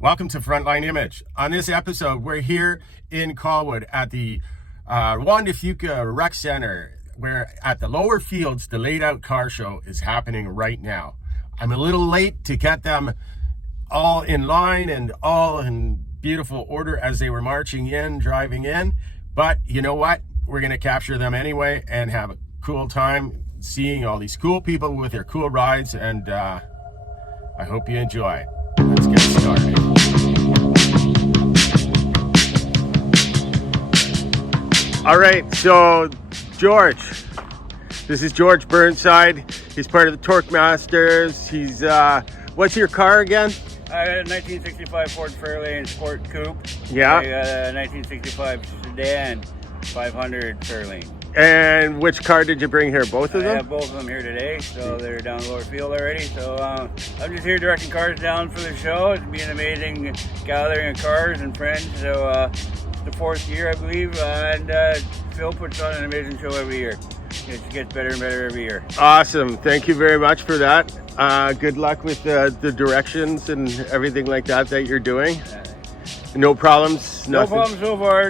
Welcome to Frontline Image. On this episode, we're here in Colwood at the Juan de Fuca Rec Center, where at the lower fields, the laid out car show is happening right now. I'm a little late to get them all in line and all in beautiful order as they were marching in, driving in. But you know what? We're going to capture them anyway and have a cool time seeing all these cool people with their cool rides. And I hope you enjoy. Let's get started. All right, so George, this is George Burnside. He's part of the Torque Masters. He's, what's your car again? I got a 1965 Ford Fairlane Sport Coupe. Yeah. I got a 1965 Sedan 500 Fairlane. And which car did you bring here? Both of them? I have both of them here today, so they're down the lower field already. So I'm just here directing cars down for the show. It's been an amazing gathering of cars and friends. So it's the fourth year, I believe, and Phil puts on an amazing show every year. It gets better and better every year. Awesome. Thank you very much for that. Good luck with the directions and everything like that you're doing. No problems? Nothing? No problems so far.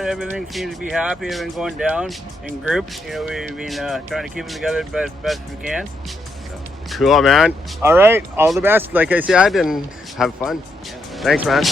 Everything seems to be happy. I've been going down in groups. You know, we've been trying to keep them together the best we can. So. Cool, man. All right. All the best, like I said, and have fun. Yeah. Thanks, man.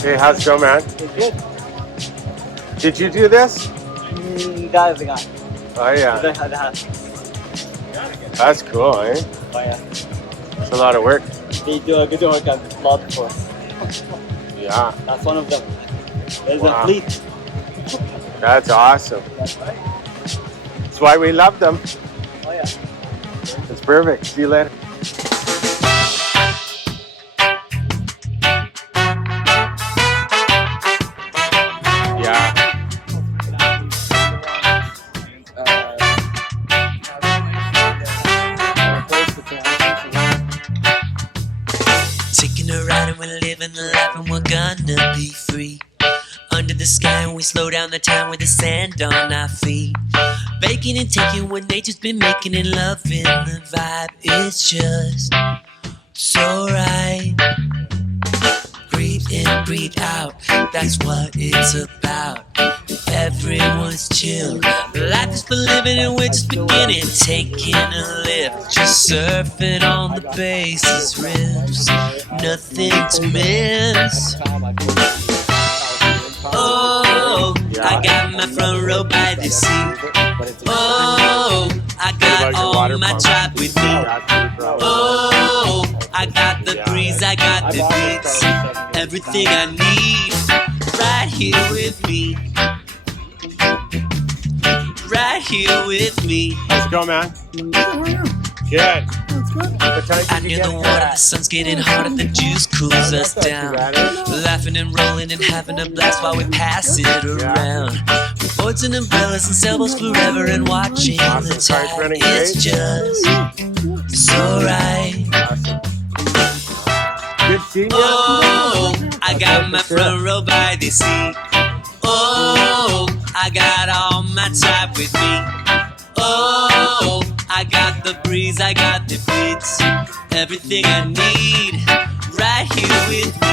Hey, how's it going, man? It's good. Did you do this? That is the guy. Oh, yeah. The hat. That's cool, eh? Oh, yeah. It's a lot of work. They do a good work at lot for. Yeah. That's one of them. There's Wow. a fleet. That's awesome. That's right. That's why we love them. Oh, yeah. It's perfect. See you later. Taking a ride and we're living the life and we're gonna be free. Under the sky and we slow down the time with the sand on our feet. Baking and taking what nature's been making and loving the vibe. It's just so right. Breathe in, breathe out, that's what it's about. Everyone's chill, life is for living and we're just beginning. Taking a lift, just surfing on the base's riffs. Nothing to miss. Oh, I got my front row by the sea. Oh, I got all my tribe with me. Oh, I got the breeze, I got the beats. Everything I need, right here with me. Right here with me. How's it going, man? Good. That's good. What time did you Out near get the here water, the at? sun's getting hotter, the juice cools us down. Laughing and rolling and having a blast while we pass it around. With boards and umbrellas and sailboats forever and watching the tide. It's just so right. Good seeing you. Oh, I got my front row by the sea. Oh, I got all my tribe with me. Oh, I got the breeze, I got the beats. Everything I need right here with me.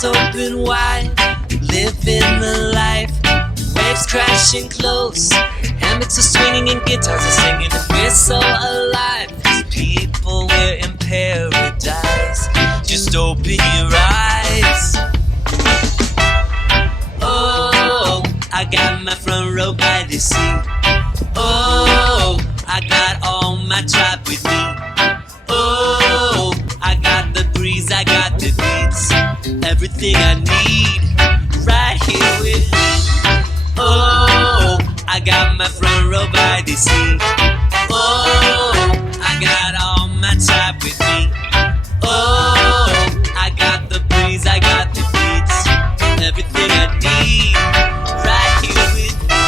Open wide, living the life. Waves crashing close, hammocks are swinging and guitars are singing, and we're so alive. 'Cause people, we're in paradise. Just open your eyes. Oh, I got my front row by the sea. Oh, I got all my tribe with me. Oh, I got the breeze, I got the beats. Everything I need right here with me. Oh, I got my front row by the sea. Oh, I got all my tribe with me. Oh, I got the breeze, I got the beats. Everything I need right here with me.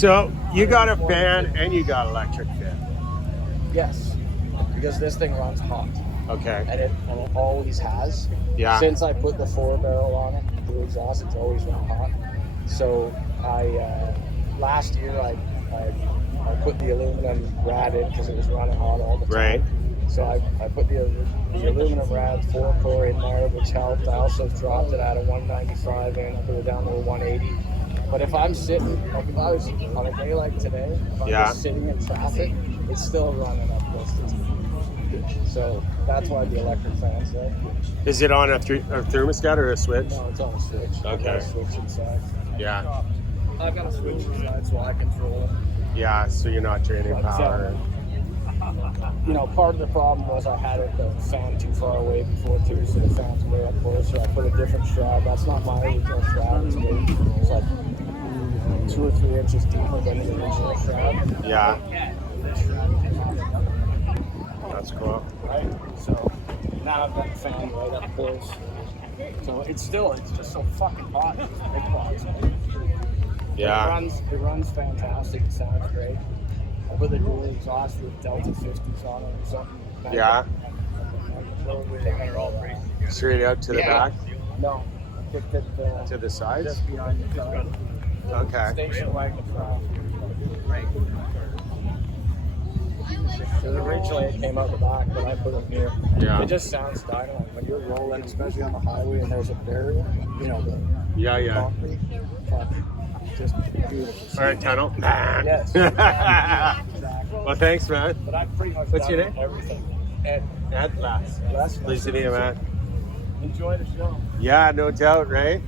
So you got a fan and you got electric fan. Yes, because this thing runs hot, Okay. and it always has. Yeah. Since I put the 4-barrel on it, the exhaust, it's always run hot. So I last year I put the aluminum rad in because it was running hot all the time. Right. So I put the aluminum rad 4-core in there, which helped. I also dropped it out of 195 and I put it down to 180. But if I'm sitting, like if I was on a day like today, if I was sitting in traffic, it's still running up close to 2. So that's why the electric fan's there. Is it on a thermostat or a switch? No, it's on a switch. Okay. I've got a switch inside. Yeah. I've got a switch inside so I control it. Yeah, so you're not draining But, power. you know, part of the problem was I had the fan too far away before too, so the fan's way up close. So I put a different strap. That's not my original strap. It's like 2 or 3 inches deeper than the original strap. Yeah. That's cool. Right? So now I've got the fan right up close. So it's just so fucking hot. It's a big box. Yeah. It runs fantastic. It sounds great. I put the dual exhaust with Delta 50s on it or something. Yeah. Straight out to the back? No. I picked it To the sides? just behind the car. Okay. Station wagon front. Because originally it came out the back, but I put it here. Yeah. It just sounds dynamite when you're rolling, especially on the highway and there's a barrier. You know, the Yeah. concrete. Fuck. Just beautiful. All right, tunnel. Yes. Well, thanks, man. But I've pretty much What's done your name? everything. Ed, Ed Glass. Pleased to meet you, man. enjoy the show. Yeah, no doubt, right?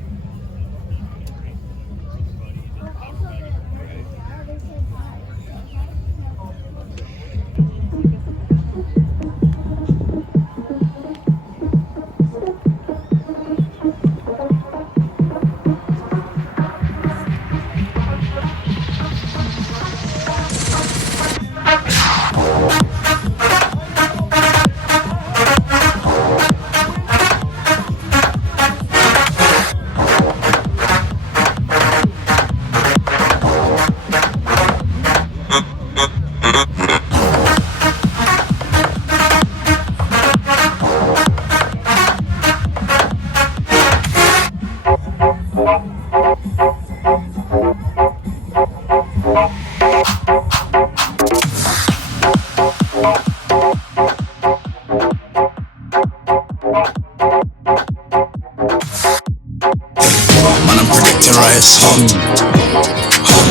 Man, I'm predicting riots.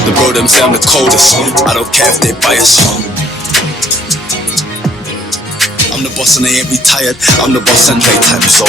The bro them say I'm the coldest. I don't care if they bias. I'm the boss and they ain't retired. I'm the boss and daytime so.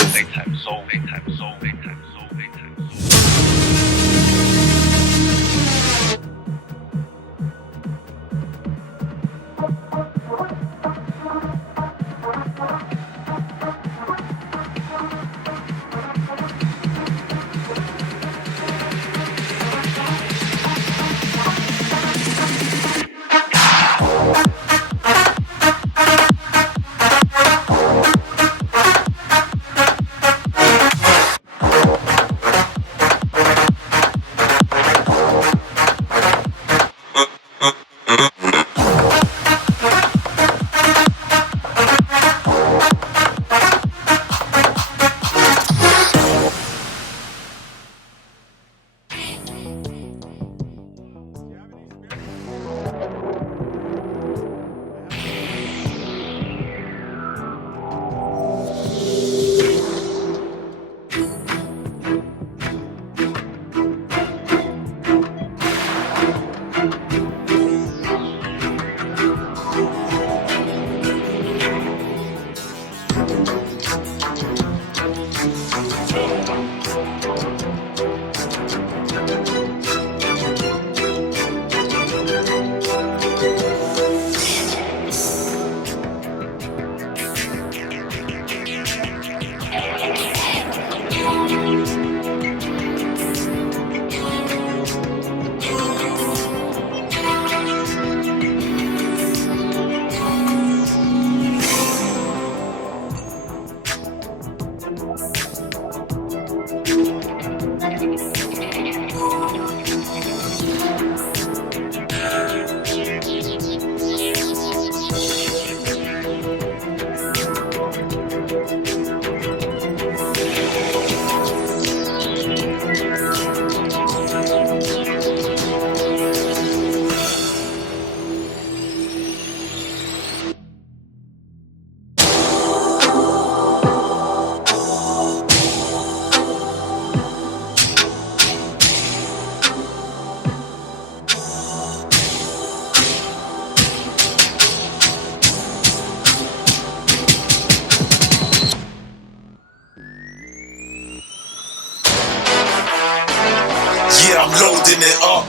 Yeah, I'm loading it up.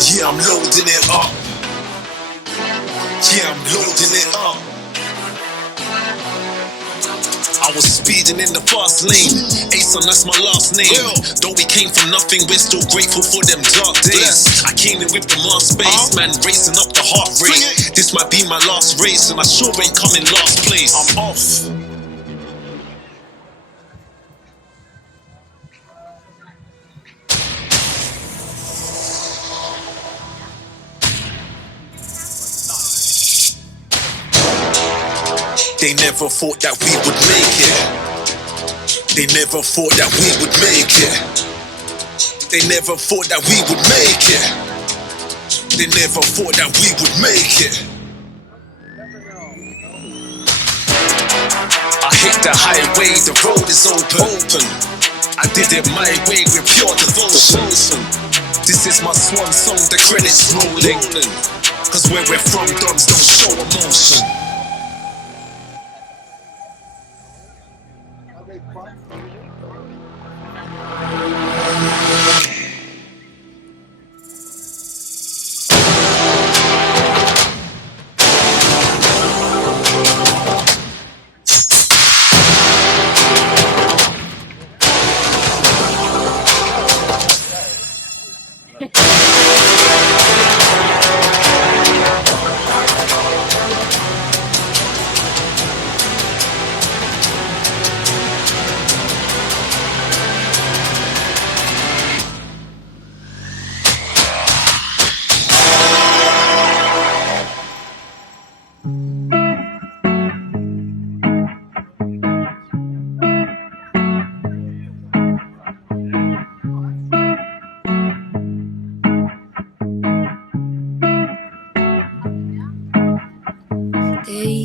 Yeah, I'm loading it up. Yeah, I'm loading it up. I was speeding in the fast lane. Ason, that's my last name. Though we came from nothing, we're still grateful for them dark days. I came in with the mass space, man, racing up the heart rate. This might be my last race, and I sure ain't coming last place. I'm off. They never thought that we would make it. They never thought that we would make it. They never thought that we would make it. They never thought that we would make it. I hit the highway, the road is open. I did it my way with pure devotion. This is my swan song, the credits rolling. Cause where we're from, dons don't show emotion.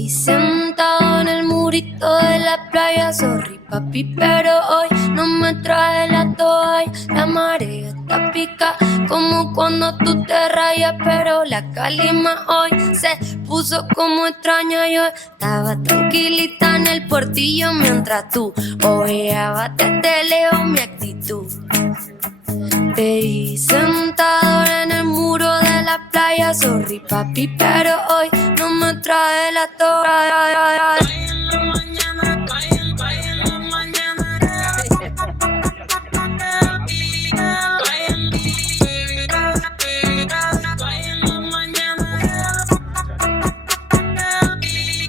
Sentado en el murito de la playa, sorry papi, pero hoy no me trae la toalla. La marea está pica como cuando tú te rayas, pero la calima hoy se puso como extraña. Yo estaba tranquilita en el portillo mientras tú ojeabas desde lejos mi actitud. Te vi sentado en el muro de la playa, sorry papi, pero hoy no me trae la toalla.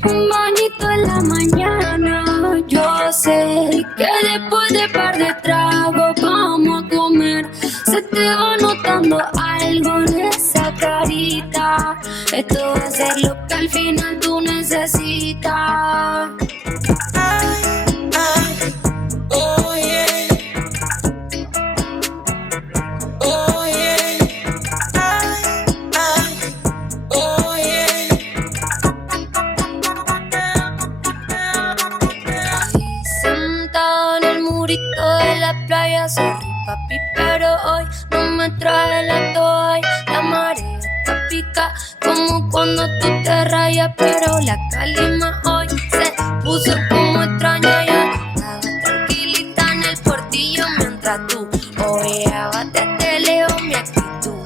Un bañito en la mañana, yo sé que después de par de tragos vamos a comer. Se te va notando algo en esa carita. Esto va a ser lo que al final tú necesitas. Oh yeah. Oh yeah. Oh yeah. Sentado en el murito de la playa, sorry papi, pero hoy no me trae la toalla. La marea está pica como cuando tú te rayas, pero la calima hoy se puso como extraña. Yo estaba tranquilita en el portillo mientras tú ojeabas desde lejos mi actitud.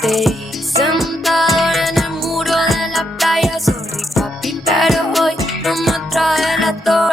Te vi sentado en el muro de la playa, sorry papi, pero hoy no me trae la toalla.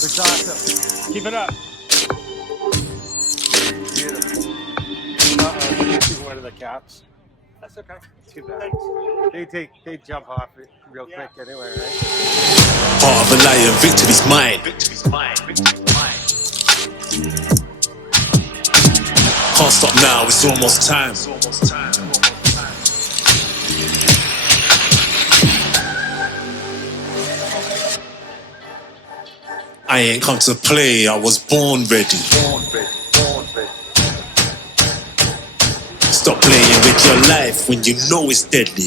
It's awesome. Keep it up. Beautiful. One of the cats. That's okay. Too bad. They jump off it real quick anyway, right? Heart of a lion, victory's mine. Can't stop now, it's almost time. I ain't come to play, I was born ready. Stop playing with your life when you know it's deadly.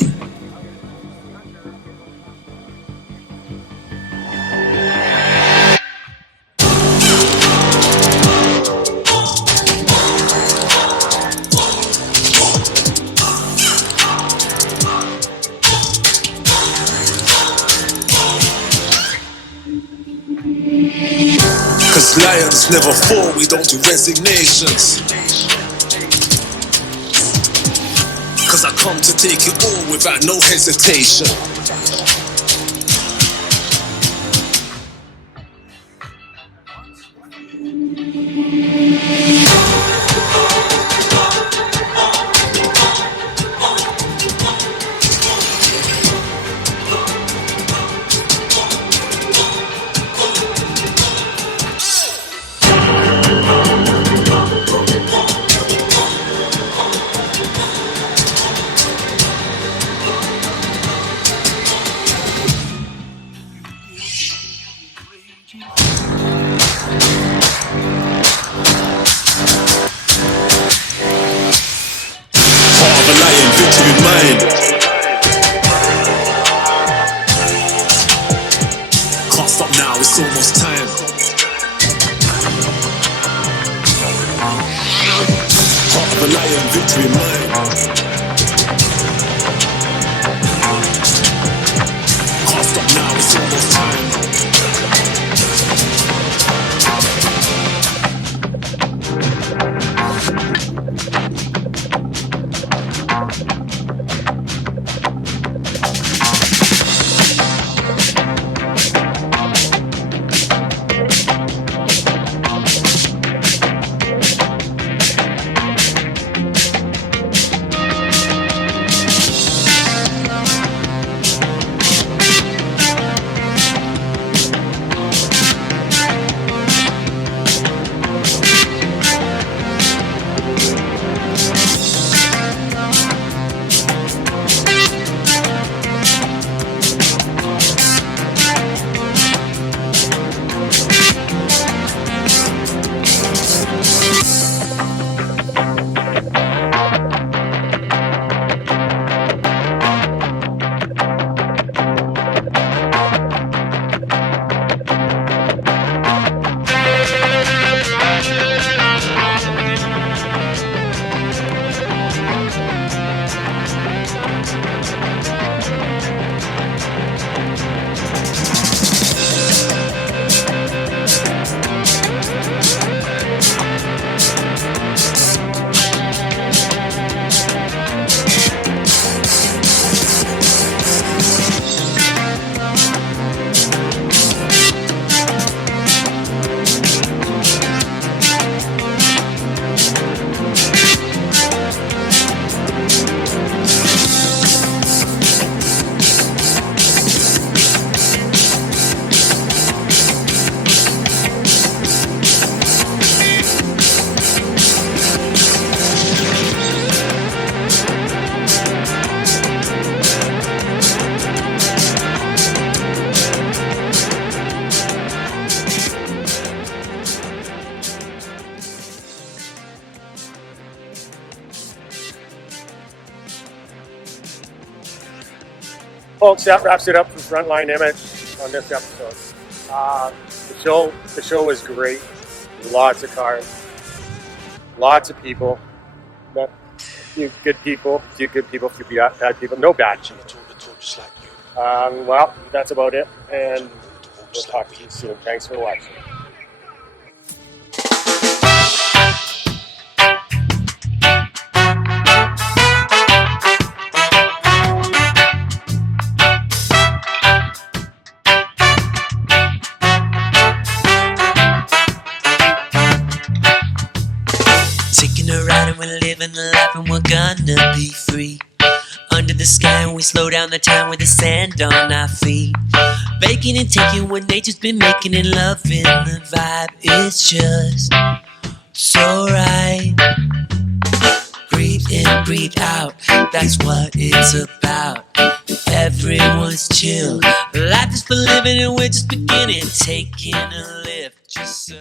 Cause lions never fall, we don't do resignations. Cause I come to take it all without no hesitation. Can't stop now, it's almost time. Heart of a lion, victory mine. Can't stop now, it's almost time. Folks, that wraps it up for Frontline Image on this episode. The show was great. Lots of cars, lots of people. A few good people, a few bad people. No bad people. Well, that's about it, and we'll talk to you soon. Thanks for watching. Taking a ride and we're living the life and we're gonna be free. Under the sky and we slow down the time with the sand on our feet. Baking and taking what nature's been making and loving the vibe. It's just so right. Breathe in, breathe out, that's what it's about. Everyone's chill, life is for living and we're just beginning. Taking a lift, just